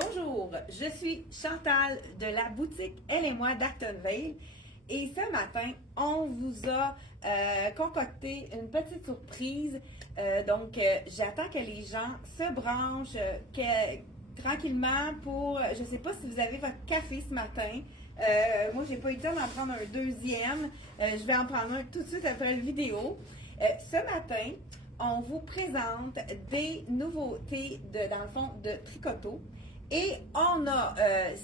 Bonjour, je suis Chantal de la boutique Elle et moi d'Actonville et ce matin, on vous a concocté une petite surprise. J'attends que les gens se branchent tranquillement pour, je ne sais pas si vous avez votre café ce matin. Moi, j'ai pas eu le temps d'en prendre un deuxième. Je vais en prendre un tout de suite après la vidéo. Ce matin, on vous présente des nouveautés dans le fond, de Tricoto. Et on a,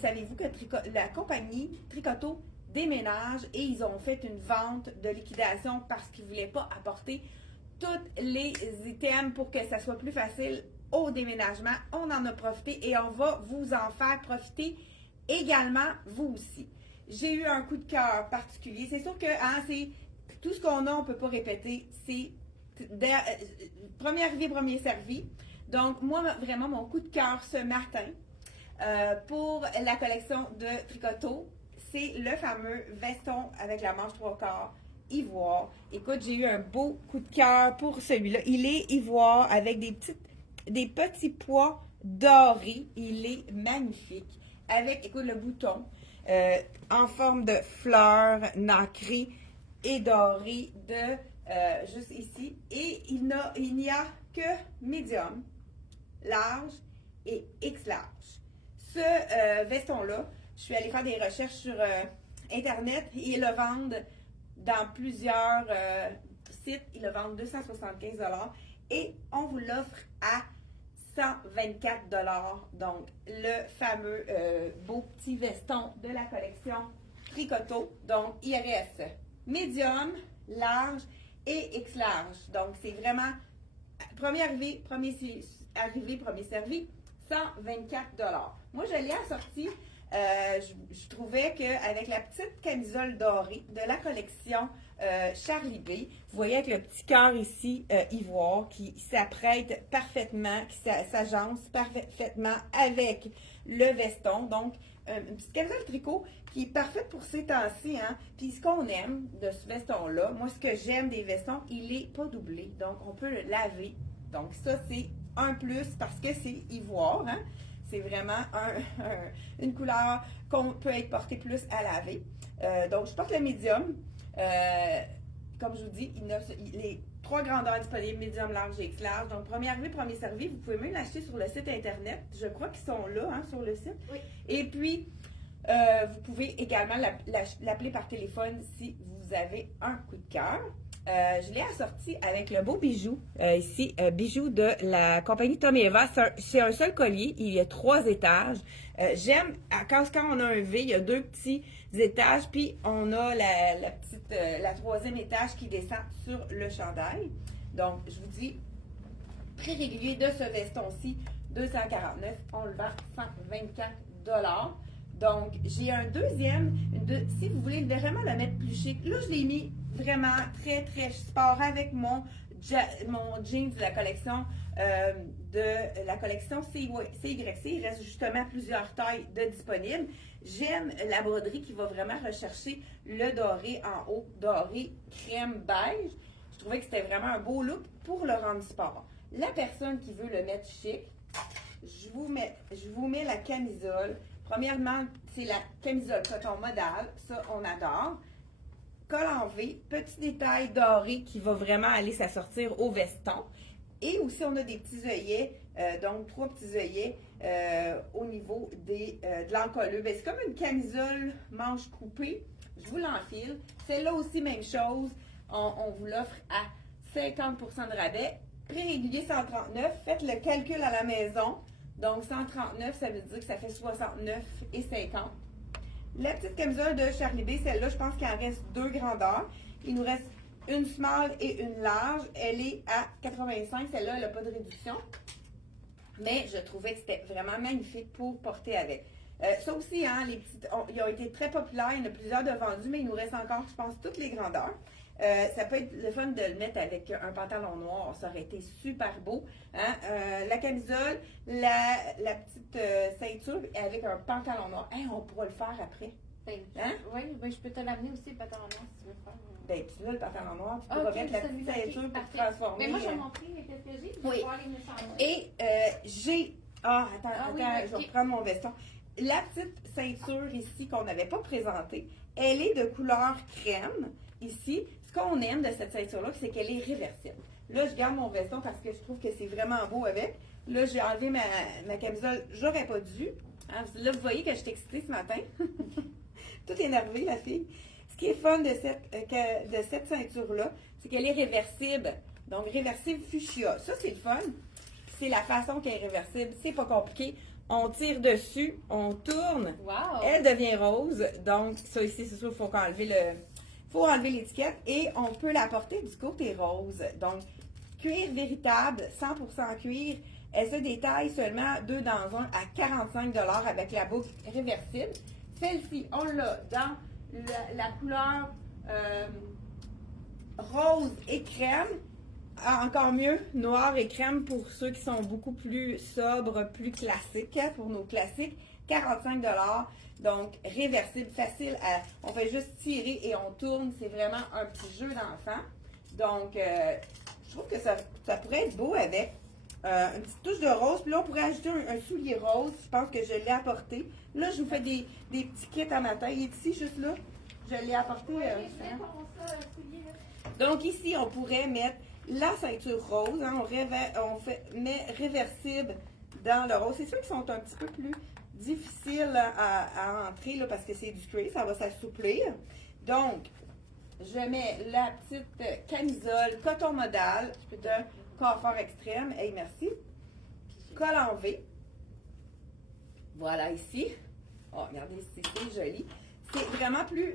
savez-vous que la compagnie Tricoto déménage et ils ont fait une vente de liquidation parce qu'ils ne voulaient pas apporter tous les items pour que ça soit plus facile au déménagement. On en a profité et on va vous en faire profiter également, vous aussi. J'ai eu un coup de cœur particulier. C'est sûr que c'est tout ce qu'on a, on ne peut pas répéter. C'est premier arrivé, premier servi. Donc, moi, vraiment, mon coup de cœur ce matin pour la collection de Tricoto, c'est le fameux veston avec la manche 3/4 ivoire. Écoute, j'ai eu un beau coup de cœur pour celui-là. Il est ivoire avec des petits pois dorés. Il est magnifique. Avec, écoute, le bouton en forme de fleur nacrée et dorée de juste ici. Et il n'y a que médium, large et X large. Ce veston-là, je suis allée faire des recherches sur Internet et ils le vendent dans plusieurs sites. Ils le vendent 275 $ et on vous l'offre à 124 $. Donc, le fameux beau petit veston de la collection Tricoto. Donc, IRS médium, large et X large. Donc, c'est vraiment premier arrivé, premier servi. 124 $. Moi, je l'ai assorti. Je trouvais qu'avec la petite camisole dorée de la collection Charlie B, vous voyez avec le petit cœur ici ivoire qui s'apprête parfaitement, qui s'agence parfaitement avec le veston. Donc, une petite camisole tricot qui est parfaite pour ces temps-ci. Hein? Puis ce qu'on aime de ce veston-là, moi, ce que j'aime des vestons, il n'est pas doublé. Donc, on peut le laver. Donc, ça, c'est un plus parce que c'est ivoire. Hein? C'est vraiment une couleur qu'on peut être porté plus à laver. Donc, je porte le médium. Comme je vous dis, il y a les 3 grandeurs disponibles, médium, large et X large. Donc, premier arrivé, premier servi. Vous pouvez même l'acheter sur le site Internet. Je crois qu'ils sont là, hein, sur le site. Oui. Et puis, vous pouvez également l'appeler par téléphone si vous avez un coup de cœur. Je l'ai assorti avec le beau bijou, ici, bijou de la compagnie Tom et Eva. C'est un seul collier, il y a 3 étages. J'aime, quand on a un V, il y a 2 petits étages, puis on a la 3e étage qui descend sur le chandail. Donc, je vous dis, prix régulier de ce veston-ci, 249, on le vend 124 $. Donc, j'ai un deuxième, si vous voulez vraiment le mettre plus chic, là, je l'ai mis vraiment très, très sport avec mon jeans de la collection CYC. Il reste justement plusieurs tailles de disponibles. J'aime la broderie qui va vraiment rechercher le doré en haut, doré crème beige. Je trouvais que c'était vraiment un beau look pour le rendre sport. La personne qui veut le mettre chic, je vous mets la camisole. Premièrement, c'est la camisole coton modal. Ça, on adore. Col en V, petit détail doré qui va vraiment aller s'assortir au veston. Et aussi, on a des petits œillets, donc 3 petits œillets au niveau de l'encolure. C'est comme une camisole manche coupée. Je vous l'enfile. Celle-là aussi, même chose. On vous l'offre à 50 % de rabais. Prix régulier 139. Faites le calcul à la maison. Donc, 139, ça veut dire que ça fait 69,50 $. La petite camisole de Charlie B, celle-là, je pense qu'il en reste 2 grandeurs. Il nous reste une small et une large. Elle est à 85. Celle-là, elle n'a pas de réduction. Mais je trouvais que c'était vraiment magnifique pour porter avec. Ça aussi, hein, ils ont été très populaires. Il y en a plusieurs de vendus, mais il nous reste encore, je pense, toutes les grandeurs. Ça peut être le fun de le mettre avec un pantalon noir, ça aurait été super beau. Hein? La camisole, la petite ceinture avec un pantalon noir. Hey, on pourra le faire après. Hein? Oui, ben, je peux te l'amener aussi, le pantalon noir, si tu veux faire. Ben, tu veux le pantalon noir, tu pourras mettre la petite ceinture pour transformer. Mais moi, je vais montrer qu'est-ce que j'ai. Oui. Et j'ai Ah, attends, Ah oui, attends, ok. je vais reprendre mon veston. La petite ceinture ici qu'on n'avait pas présentée, elle est de couleur crème. Ici, ce qu'on aime de cette ceinture-là, c'est qu'elle est réversible. Là, je garde mon veston parce que je trouve que c'est vraiment beau avec. Là, j'ai enlevé ma camisole. J'aurais pas dû. Hein, là, vous voyez que je suis excitée ce matin. Tout énervée, la fille. Ce qui est fun de cette ceinture-là, c'est qu'elle est réversible. Donc, réversible fuchsia. Ça, c'est le fun. C'est la façon qu'elle est réversible. C'est pas compliqué. On tire dessus, on tourne. Wow! Elle devient rose. Donc, ça ici, c'est sûr, il faut enlever l'étiquette et on peut la porter du côté rose. Donc, cuir véritable, 100% cuir. Elle se détaille seulement 2 dans 1 à 45 $ avec la boucle réversible. Celle-ci, on l'a dans la couleur rose et crème. Encore mieux, noir et crème pour ceux qui sont beaucoup plus sobres, plus classiques. Pour nos classiques, 45 $. Donc, réversible, facile. On fait juste tirer et on tourne. C'est vraiment un petit jeu d'enfant. Donc, je trouve que ça pourrait être beau avec une petite touche de rose. Puis là, on pourrait ajouter un soulier rose. Je pense que je l'ai apporté. Là, je vous fais des petits kits à matin. Il est ici, juste là. Je l'ai apporté. Donc, ici, on pourrait mettre la ceinture rose. Hein, met réversible dans le rose. C'est ceux qui sont un petit peu plus difficiles à entrer là, parce que c'est du cuir. Ça va s'assouplir. Donc, je mets la petite camisole coton modal de confort extrême. Hey, merci. Col en V. Voilà ici. Oh, regardez, c'est joli. C'est vraiment plus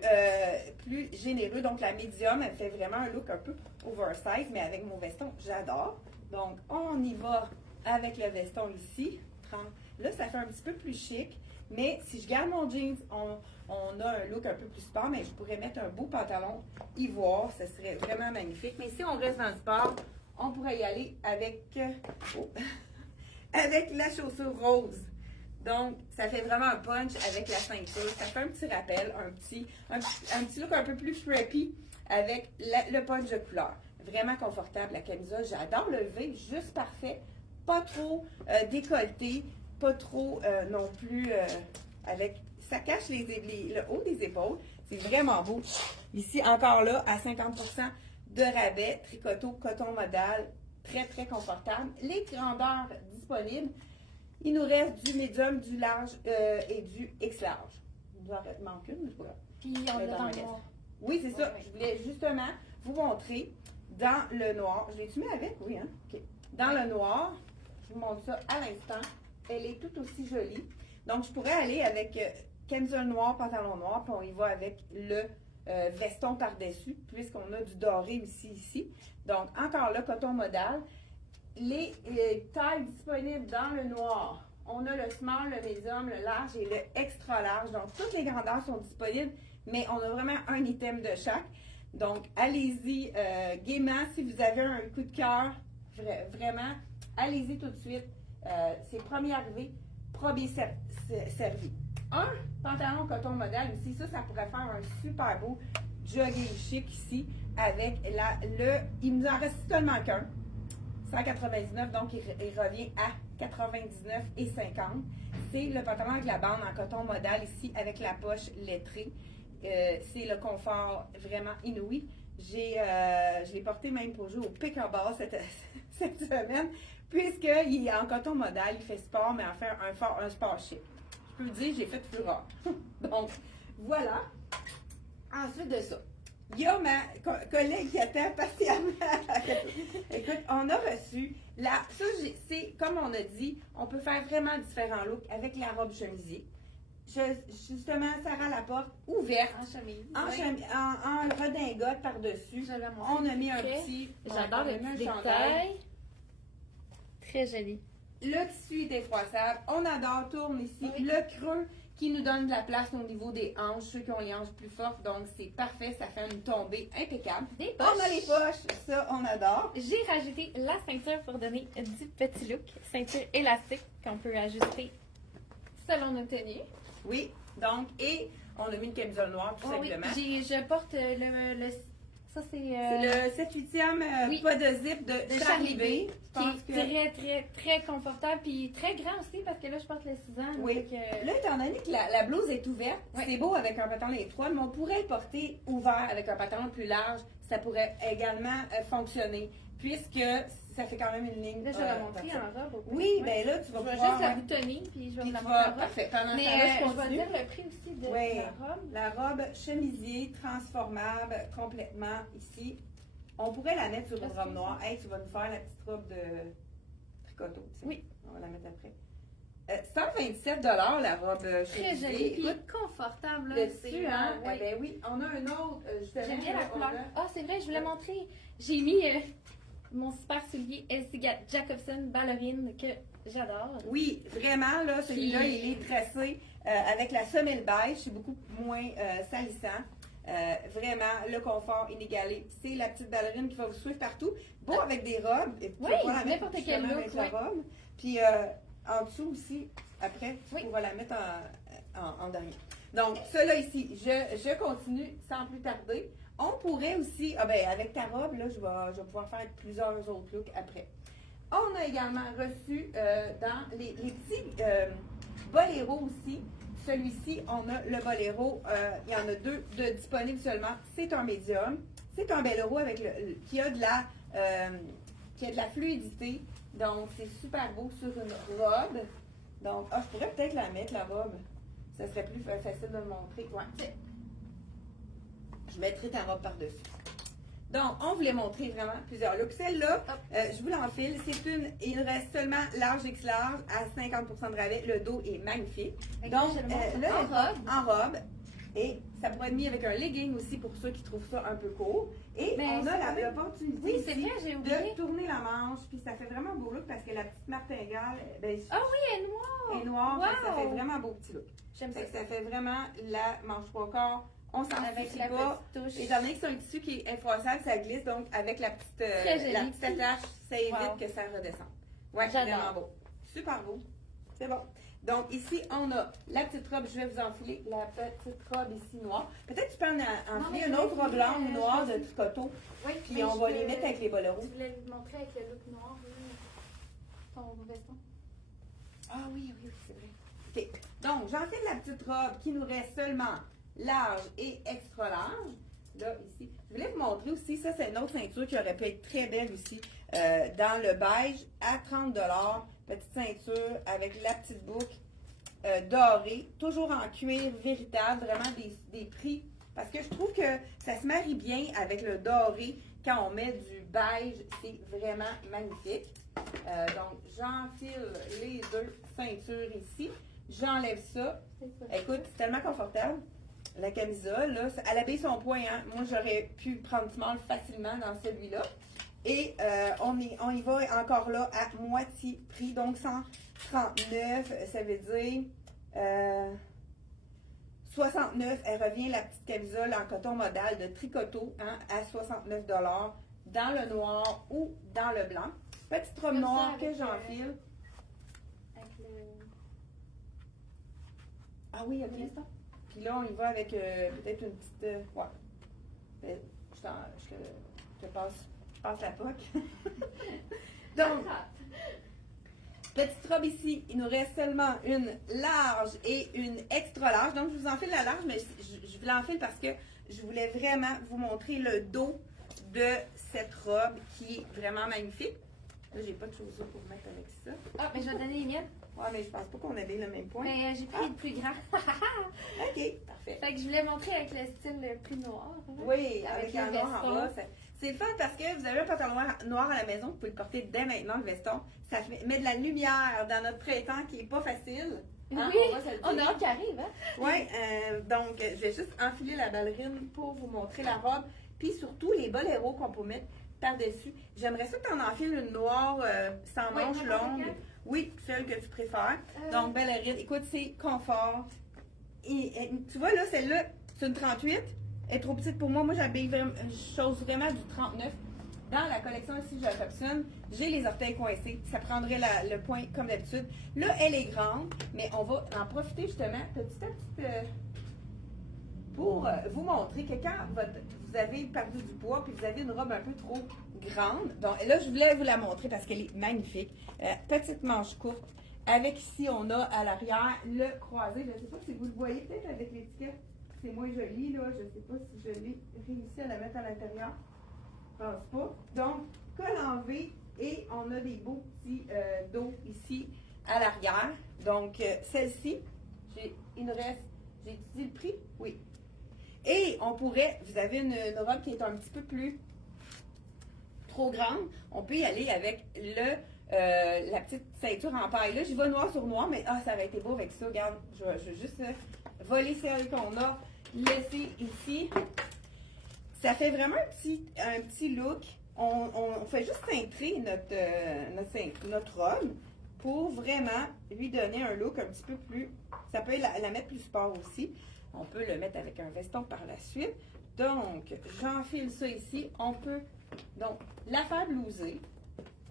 généreux. Donc, la médium, elle fait vraiment un look un peu oversize, mais avec mon veston, j'adore. Donc, on y va avec le veston ici. Là, ça fait un petit peu plus chic. Mais si je garde mon jeans, on a un look un peu plus sport, mais je pourrais mettre un beau pantalon ivoire. Ce serait vraiment magnifique. Mais si on reste dans le sport, on pourrait y aller avec, avec la chaussure rose. Donc, ça fait vraiment un punch avec la ceinture. Ça fait un petit rappel, un petit look un peu plus preppy avec le punch de couleur. Vraiment confortable, la camisole. J'adore le lever, juste parfait. Pas trop décolleté, pas trop non plus avec... Ça cache le haut des épaules. C'est vraiment beau. Ici, encore là, à 50% de rabais, tricoto, coton modal. Très, très confortable. Les grandeurs disponibles. Il nous reste du médium, du large et du X large. Il nous en manque une, mais c'est pas grave. Puis on l'a dans le noir. Oui, c'est ça. Oui. Je voulais justement vous montrer dans le noir. Je l'ai-tu mis avec? Oui, hein? OK. Dans le noir, je vous montre ça à l'instant. Elle est tout aussi jolie. Donc, je pourrais aller avec camisole noire, pantalon noir, puis on y va avec le veston par-dessus, puisqu'on a du doré aussi ici. Donc, encore là, coton modal. Les tailles disponibles dans le noir, on a le small, le médium, le large et le extra large. Donc, toutes les grandeurs sont disponibles, mais on a vraiment un item de chaque. Donc, allez-y gaiement si vous avez un coup de cœur. Vraiment, allez-y tout de suite. C'est premier arrivé, premier servi. Un pantalon coton modal aussi, ça pourrait faire un super beau jogging chic ici avec il nous en reste seulement qu'un. 199, donc il revient à 99,50. C'est le pantalon avec la bande en coton modal ici avec la poche lettrée. C'est le confort vraiment inouï. Je l'ai porté même pour jouer au pick-up-ball cette semaine, puisqu'il est en coton modal, il fait sport, mais en fait un sport chic. Je peux vous dire, j'ai fait fureur. Donc, voilà. Ensuite de ça, il y a ma collègue qui attend patiemment. Écoute, on a reçu, c'est comme on a dit, on peut faire vraiment différents looks avec la robe chemisier. Justement, Sarah Laporte, ouverte, En chemise. en redingote par-dessus. On a mis un petit... J'adore le petit détail. Très joli. Le tissu est effroissable. On adore, tourne ici. Oui. Le creux qui nous donne de la place au niveau des hanches, ceux qui ont les hanches plus fortes. Donc, c'est parfait. Ça fait une tombée impeccable. Des poches. On a les poches. Ça, on adore. J'ai rajouté la ceinture pour donner du petit look. Ceinture élastique qu'on peut ajuster selon nos tenues. Oui. Donc, et on a mis une camisole noire, tout Oh oui, simplement. je porte le Ça, c'est C'est le 7/8e oui. pas de zip de Charlie B. qui Je pense est très, très, très confortable, puis très grand aussi, parce que là, je porte le 6 ans. Oui. Donc, Là, étant donné que la blouse est ouverte, Oui. c'est beau avec un pantalon étroit, mais on pourrait le porter ouvert avec un pantalon plus large. Ça pourrait également fonctionner, puisque ça fait quand même une ligne. là, je vais la montrer en robe. au pire. Oui, bien là, tu vas Je vais pouvoir... juste la boutonner, puis je vais Puis vous la tu montrer vas- en robe. Parfait. Pendant ce Mais temps-là, je je vais continue. dire le prix aussi de Oui. la robe. La robe chemisier transformable complètement ici. On pourrait la mettre sur une Est-ce robe que noire. Hey, tu vas nous faire la petite robe de tricoto. tu sais. Oui. On va la mettre après. 127 la robe Très chemisier. jolie, puis Écoute, confortable. Là, dessus, hein? oui. Eh ben oui, on a un autre. Justement, J'aime bien la là, on couleur. a- Ah, c'est vrai, je voulais montrer. J'ai mis mon super soulier Elsie Jacobson ballerine que j'adore. Oui, vraiment, là, celui-là, Puis- il est tressé avec la semelle beige. C'est beaucoup moins salissant. Vraiment, le confort inégalé. C'est la petite ballerine qui va vous suivre partout. Beau avec des robes. Et tu Oui, vas pouvoir la mettre n'importe quel justement look, avec la oui. robe. Puis en dessous aussi, après, tu Oui. pourras la mettre en dernier. Donc, cela ici, je continue sans plus tarder. On pourrait aussi, avec ta robe, là, je vais pouvoir faire plusieurs autres looks après. On a également reçu dans les petits boléros aussi. Celui-ci, on a le boléro. Il y en a deux de disponibles seulement. C'est un médium. C'est un boléro avec qui a de la fluidité. Donc, c'est super beau sur une robe. Donc, je pourrais peut-être la mettre, la robe. Ça serait plus facile de le montrer. Ouais. Je mettrai ta robe par-dessus. Donc, on voulait montrer vraiment plusieurs looks. Celle-là, je vous l'enfile. Il reste seulement large X large à 50% de rabais. Le dos est magnifique. Donc, je le montre là, en robe. en robe. Et ça pourrait être mis avec un legging aussi pour ceux qui trouvent ça un peu court. Et Ben, on c'est a vrai. l'opportunité Oui, c'est ici vrai, j'ai oublié. de tourner la manche. Puis ça fait vraiment beau look parce que la petite martingale Ah oui, elle est noire. est noire. Wow. Fait que ça fait vraiment beau petit look. J'aime ça. Fait que ça fait vraiment la manche trois quarts. On s'en Avec soucie la pas. petite touche. Étant donné que c'est un tissu qui est infroissable, ça glisse, donc avec la petite, Très joli. la petite attache, ça évite Wow. que ça redescende. Ouais, J'adore. vraiment beau. Super beau. C'est bon. Donc ici, on a la petite robe, je vais vous enfiler la petite robe ici noire. Peut-être tu peux enfiler une autre robe longue noire de tricoto, Oui, puis on va les mettre avec les boleros. Tu voulais le montrer avec le look noir, là, ton veston. Ah oui, oui, c'est vrai. OK. Donc, j'enfile la petite robe qui nous reste seulement large et extra large. Là, ici. Je voulais vous montrer aussi, ça, c'est une autre ceinture qui aurait pu être très belle aussi. Dans le beige, à 30 petite ceinture avec la petite boucle dorée. Toujours en cuir véritable. Vraiment des prix. Parce que je trouve que ça se marie bien avec le doré. Quand on met du beige, c'est vraiment magnifique. Donc, j'enfile les deux ceintures ici. J'enlève ça. Écoute, c'est tellement confortable. La camisole, là, elle habille son poing. Hein. Moi, j'aurais pu prendre small facilement dans celui-là. Et on y va encore là à moitié prix. Donc, 139, ça veut dire 69. Elle revient, la petite camisole en coton modal de tricoto, hein, à 69 dans le noir ou dans le blanc. Petite robe Comme ça, noire que avec, j'enfile. Avec le Ah oui, ok. veston. Puis là, on y va avec peut-être une petite. Ouais. Je te passe la poque. Donc, petite robe ici. Il nous reste seulement une large et une extra large. Donc, je vous enfile la large, mais je vous l'enfile parce que je voulais vraiment vous montrer le dos de cette robe qui est vraiment magnifique. Là, j'ai pas de chaussures pour mettre avec ça. Ah, mais je vais donner les miennes. Ouais, mais je pense pas qu'on avait le même point. Mais j'ai pris le plus grand. OK, parfait. Fait que je voulais montrer avec le style plus noir. Hein? Oui, avec le un noir en veston. bas. C'est le fun parce que vous avez un pantalon noir à la maison, vous pouvez le porter dès maintenant, le veston. Ça met de la lumière dans notre printemps qui n'est pas facile. Hein, Oui, on va se le on dire. a hâte qui arrive, hein? Oui, donc je vais juste enfiler la ballerine pour vous montrer la robe. Puis surtout les boléros qu'on peut mettre par-dessus. J'aimerais ça que tu en enfiles une noire sans Oui, manche n'importe longue. laquelle. Oui, celle que tu préfères. Donc ballerine, écoute, c'est confort. Et tu vois là, celle-là, c'est une 38. Elle est trop petite pour moi. Moi, j'habille vraiment, je chose vraiment du 39. Dans la collection ici Jacobson, j'ai les orteils coincés. Ça prendrait le point comme d'habitude. Là, elle est grande, mais on va en profiter justement petit à petit. pour vous montrer que quand vous avez perdu du poids puis vous avez une robe un peu trop grande, donc là je voulais vous la montrer parce qu'elle est magnifique. Petite manche courte avec ici on a à l'arrière le croisé. Je ne sais pas si vous le voyez peut-être avec l'étiquette, c'est moins joli là. Je ne sais pas si je l'ai réussi à la mettre à l'intérieur. Je pense pas. Donc col en V et on a des beaux petits dos ici à l'arrière. Donc celle-ci, il nous reste, j'ai dit le prix? Oui. Et on pourrait, vous avez une robe qui est un petit peu plus trop grande, on peut y aller avec la petite ceinture en paille. Là, j'y vais noir sur noir, mais ça aurait été beau avec ça. Regarde, je vais juste voler celle qu'on a laissée ici. Ça fait vraiment un petit look. On fait juste cintrer notre robe pour vraiment lui donner un look un petit peu plus... Ça peut la mettre plus sport aussi. On peut le mettre avec un veston par la suite. Donc, j'enfile ça ici. On peut donc la faire blouser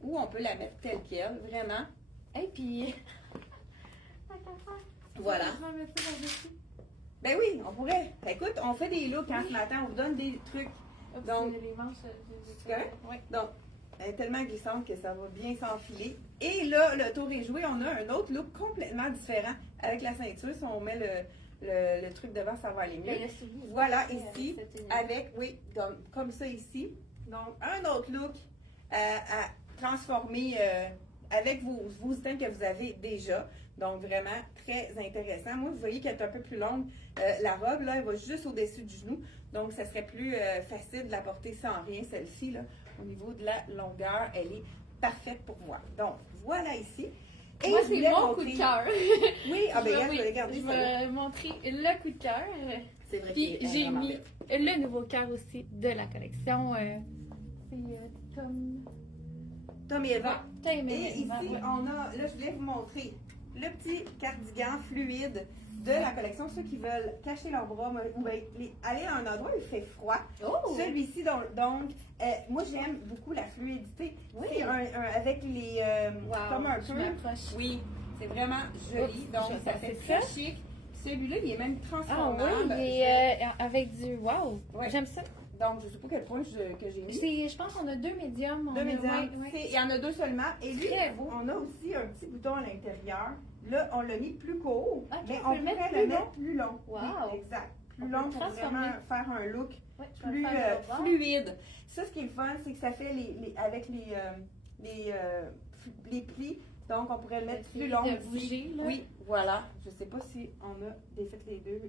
ou on peut la mettre telle qu'elle, vraiment. Et puis... Voilà. Je vais mettre ça par-dessus. Ben oui, on pourrait. Écoute, on fait des looks ce matin. On vous donne des trucs. Donc, les manches... c'est correct? Oui. Donc, elle est tellement glissante que ça va bien s'enfiler. Et là, le tour est joué. On a un autre look complètement différent avec la ceinture. Si on met le truc devant, ça va aller mieux. Voilà, ici, avec, oui, donc, comme ça ici. Donc, un autre look à transformer avec vos items que vous avez déjà. Donc, vraiment très intéressant. Moi, vous voyez qu'elle est un peu plus longue. La robe, là, elle va juste au-dessus du genou. Donc, ça serait plus facile de la porter sans rien, celle-ci, là. Au niveau de la longueur, elle est parfaite pour moi. Donc, voilà ici. Et moi, c'est mon coup de cœur. Oui, ah ben, je vais regarder je ça. vais montrer le coup de cœur. C'est vrai. Puis, j'ai mis le nouveau cœur aussi de la collection. C'est Tom et Eva. Tom et Et Eva, ici, ouais. on a, là, je voulais vous montrer le petit cardigan fluide de la collection. Ceux qui veulent cacher leurs bras ou aller à un endroit où il fait froid. Oh! Celui-ci, donc moi, j'aime beaucoup la fluidité. Oui. C'est avec les... comme un Je peu... m'approche. Oui, c'est vraiment joli. Oups, Donc, je ça vais fait passer très chic. Celui-là, il est même Ah transformable. oui, il est avec du... Wow! Ouais. J'aime ça. Donc, je ne sais pas quel point que j'ai mis. Je pense qu'on a 2 médiums. Deux médiums. Ouais. Il y en a 2 seulement. Et lui, Très beau. on a aussi un petit bouton à l'intérieur. Là, on l'a mis plus court, Ok, mais on on peut le mettre pourrait plus le mettre plus long. Wow. Oui, exact. Plus On peut long le pour transformer. vraiment faire un look Ouais, je vais plus le faire de l'autre fluide. Ça, ce qui est le fun, c'est que ça fait avec les plis. Donc, on pourrait le mettre plus long de aussi. bouger, là. Oui, voilà. Je ne sais pas si on a défait les deux.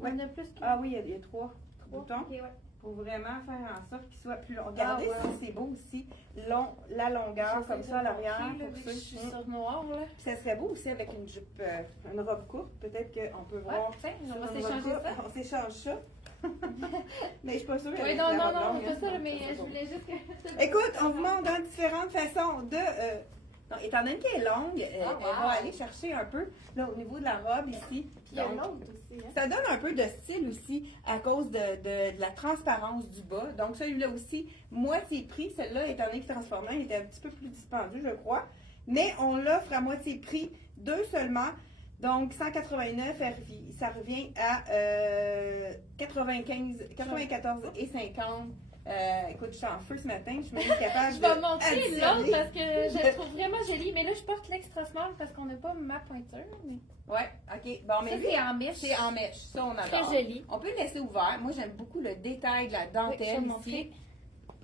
On a plus que... Ah oui, il y a 3 boutons. Ok, ouais. Pour vraiment faire en sorte qu'il soit plus long. Regardez Ah, ouais. si c'est beau aussi, la longueur comme ça à l'arrière. Je Pour ceux suis sur noir, là. Puis ça serait beau aussi avec une jupe, une robe courte. Peut-être qu'on peut voir. Tiens, on sur va une s'échanger robe ça. courte. On s'échange ça. Mais je suis pas sûre. Oui, avec non, la non, robe non, longue, pas ça, hein, mais ça, je c'est voulais juste que... Écoute, on vous montre dans différentes façons de... donc, étant donné qu'elle est longue, elle va aller chercher un peu là, au niveau de la robe ici. Puis il y a Donc, l'autre aussi, hein. ça donne un peu de style aussi à cause de la transparence du bas. Donc, celui-là aussi, moitié prix. Celle-là, étant donné qu'il est transformé, il était un petit peu plus dispendieux, je crois. Mais on l'offre à moitié prix, 2 seulement. Donc, 189, ça revient à 94,50. Écoute, je suis en feu ce matin. Je suis même capable Je de vais montrer additionner. l'autre parce que je la trouve vraiment jolie. Mais là, je porte l'extra small parce qu'on n'a pas ma pointure. Mais... Ouais, ok. Bon, mais Ça, lui, c'est en mèche. c'est en mèche. Ça, on adore. Très joli. On peut le laisser ouvert. Moi, j'aime beaucoup le détail de la Oui, je vais dentelle le ici. montrer.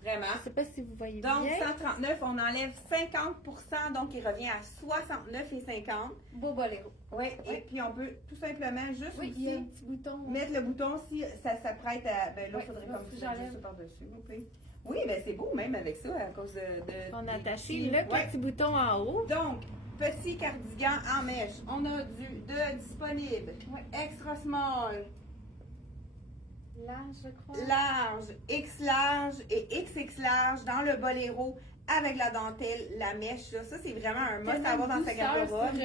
Vraiment. Je sais pas si vous voyez Donc, bien. 139, on enlève 50%, donc il revient à 69,50. Beau boléro. Oui, et puis on peut tout simplement juste Oui, il y a aussi un petit bouton. mettre le bouton si ça s'apprête à. Ben là, il Oui, faudrait faut comme que ça, j'enlève. juste ça par-dessus. Ok. Oui, ben c'est beau même avec ça, à cause de. On des a attaché petits- le Ouais. petit bouton en haut. Donc, petit cardigan en mèche. On a de disponible. Ouais. Extra small, Large, je crois. large, X large et XX large dans le boléro avec la dentelle, la mèche. Là. Ça, c'est vraiment un must à avoir dans sa garde-robe. Sur,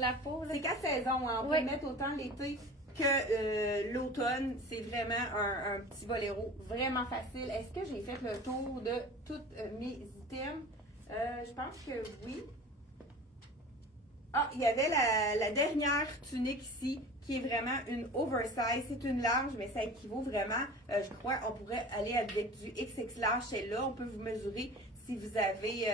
la peau. Là. C'est 4 saisons. Hein. On Oui. peut mettre autant l'été que l'automne. C'est vraiment un petit boléro vraiment facile. Est-ce que j'ai fait le tour de tous mes items? Je pense que oui. Ah, il y avait la dernière tunique ici, qui est vraiment une oversize. C'est une large, mais ça équivaut vraiment, je crois, on pourrait aller avec du XX large. Celle-là, on peut vous mesurer si vous avez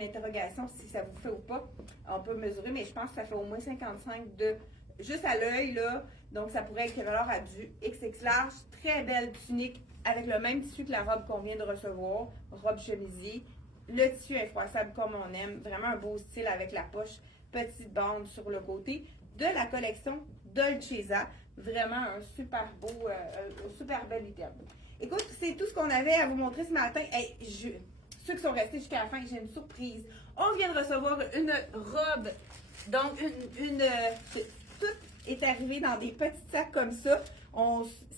une interrogation, si ça vous fait ou pas. On peut mesurer, mais je pense que ça fait au moins 55 de juste à l'œil, là. Donc, ça pourrait équivalent à du XX large. Très belle tunique avec le même tissu que la robe qu'on vient de recevoir. Robe chemisier. Le tissu est froissable comme on aime. Vraiment un beau style avec la poche, petite bande sur le côté. De la collection Dolcezza. Vraiment un super beau, un super bel item. Écoute, c'est tout ce qu'on avait à vous montrer ce matin. Hey, ceux qui sont restés jusqu'à la fin, j'ai une surprise. On vient de recevoir une robe. Donc, tout est arrivé dans des petits sacs comme ça.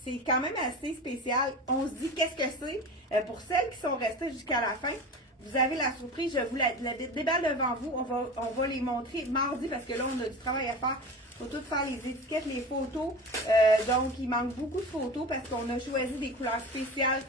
C'est quand même assez spécial. On se dit, qu'est-ce que c'est? Pour celles qui sont restées jusqu'à la fin, vous avez la surprise. Je vous la déballe devant vous. On va les montrer mardi parce que là, on a du travail à faire. Il faut tout faire les étiquettes, les photos. Donc, il manque beaucoup de photos parce qu'on a choisi des couleurs spéciales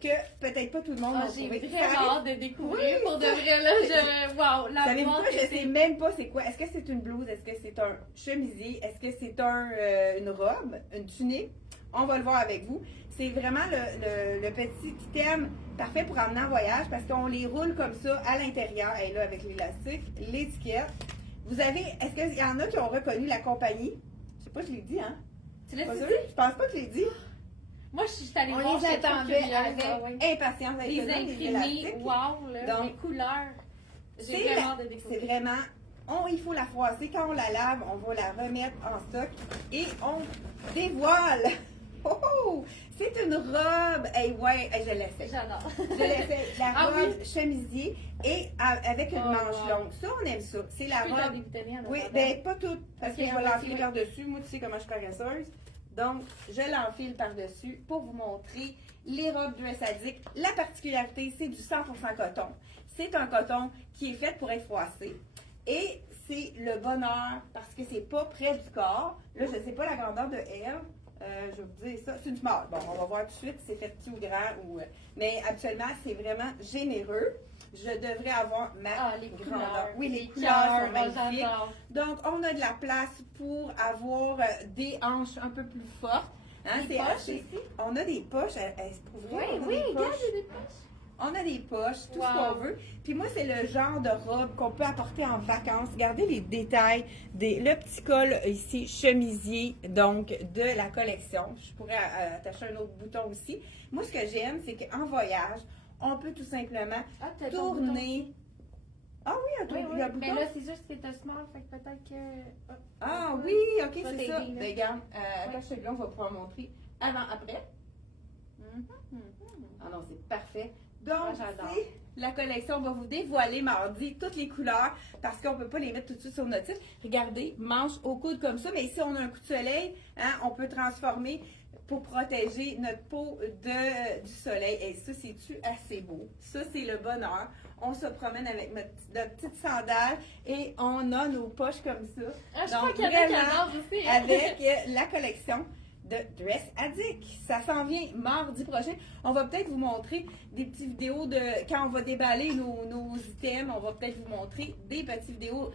que peut-être pas tout le monde a trouvé. J'ai vraiment hâte de découvrir. Oui, pour de vrai, là, wow, la savez-vous boîte quoi? Je sais même pas c'est quoi. Est-ce que c'est une blouse? Est-ce que c'est un chemisier? Est-ce que c'est une robe? Une tunique? On va le voir avec vous. C'est vraiment le petit item parfait pour emmener en voyage parce qu'on les roule comme ça à l'intérieur. Et là, avec l'élastique, l'étiquette. Vous avez, est-ce qu'il y en a qui ont reconnu la compagnie? Je sais pas, je l'ai dit, hein? Tu l'as dit? Je pense pas que je l'ai dit. Moi, je suis allée voir, On les j'étais trop attendait curieuse, avec impatience. Avec les les imprimés, élastiques. wow, là, Donc, les couleurs. J'ai C'est vraiment hâte de découvrir. C'est vraiment, il faut la froisser. Quand on la lave, on va la remettre en stock et on dévoile. Oh, oh! C'est une robe. Hey, ouais, hey, je l'essaie. J'adore. Je l'essaie. La Ah robe oui? chemisier et avec une Oh, manche wow. longue. Ça, on aime ça. C'est la Je peux t'en robe. débuter en Oui, attendant. ben pas toute, parce Ok, que je vais on va l'enfiler essayer. par-dessus. Moi, tu sais comment je suis paresseuse. Donc, je l'enfile par-dessus pour vous montrer les robes Dress Addict. La particularité, c'est du 100% coton. C'est un coton qui est fait pour être froissé. Et c'est le bonheur parce que c'est pas près du corps. Là, je ne sais pas la grandeur de Eve. Je vais vous dire ça. C'est une small. Bon, on va voir tout de suite si c'est fait petit ou grand. Mais actuellement, c'est vraiment généreux. Je devrais avoir ma Les grandeur. couleurs. Oui, les couleurs sont magnifiques. J'adore. Donc, on a de la place pour avoir des hanches un peu plus fortes. Hein, Des c'est poches assez- aussi? On a des poches. Pour vrai, on a Oui, des regarde, poches. j'ai des poches. On a des poches, tout ce Wow. qu'on veut. Puis moi, c'est le genre de robe qu'on peut apporter en vacances. Regardez les détails. Le petit col ici, chemisier, donc de la collection. Je pourrais attacher un autre bouton aussi. Moi, ce que j'aime, c'est qu'en voyage, on peut tout simplement Ah, t'as ton bouton. tourner. Ah oui, Oui, il y a un bouton. Mais là, c'est juste que c'est un small, fait que peut-être que. Ah oui, ok, Ça c'est t'aider, ça. là. Ben, regarde, attache celui-là, on va pouvoir montrer avant, après. Ah non, c'est parfait. Donc, Ah, j'adore. c'est la collection. On va vous dévoiler mardi toutes les couleurs parce qu'on ne peut pas les mettre tout de suite sur notre site. Regardez, manche au coude comme ça. Mais ici, on a un coup de soleil. Hein, on peut transformer pour protéger notre peau du soleil. Et ça, c'est-tu assez beau? Ça, c'est le bonheur. On se promène avec notre petite sandale et on a nos poches comme ça. Ah, je Donc, crois qu'il y en a qui vraiment, adorent aussi. avec la collection de Dress Addict. Ça s'en vient mardi prochain. On va peut-être vous montrer des petites vidéos de quand on va déballer nos items. On va peut-être vous montrer des petites vidéos,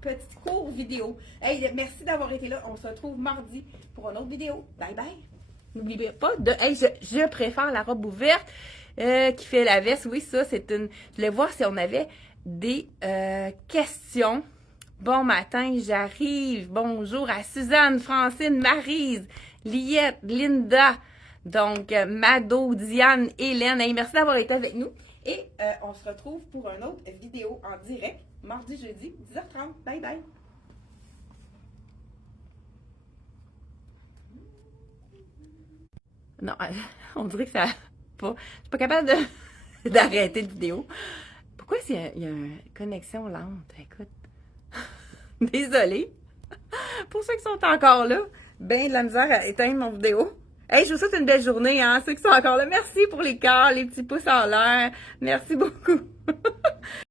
petits courts vidéos. Hey, merci d'avoir été là. On se retrouve mardi pour une autre vidéo. Bye bye. N'oubliez pas de. Hey, je préfère la robe ouverte qui fait la veste. Oui, ça, c'est une. Je voulais voir si on avait des questions. Bon matin, j'arrive. Bonjour à Suzanne, Francine, Maryse, Liette, Linda, donc Mado, Diane, Hélène. Hey, merci d'avoir été avec nous. Et on se retrouve pour une autre vidéo en direct, mardi, jeudi, 10h30. Bye bye. Non, on dirait que ça pas. Je suis pas capable d'arrêter la vidéo. Pourquoi il y a une connexion lente? Écoute. Désolée. Pour ceux qui sont encore là, ben de la misère à éteindre mon vidéo. Hey, je vous souhaite une belle journée, hein, ceux qui sont encore là. Merci pour les cœurs, les petits pouces en l'air. Merci beaucoup.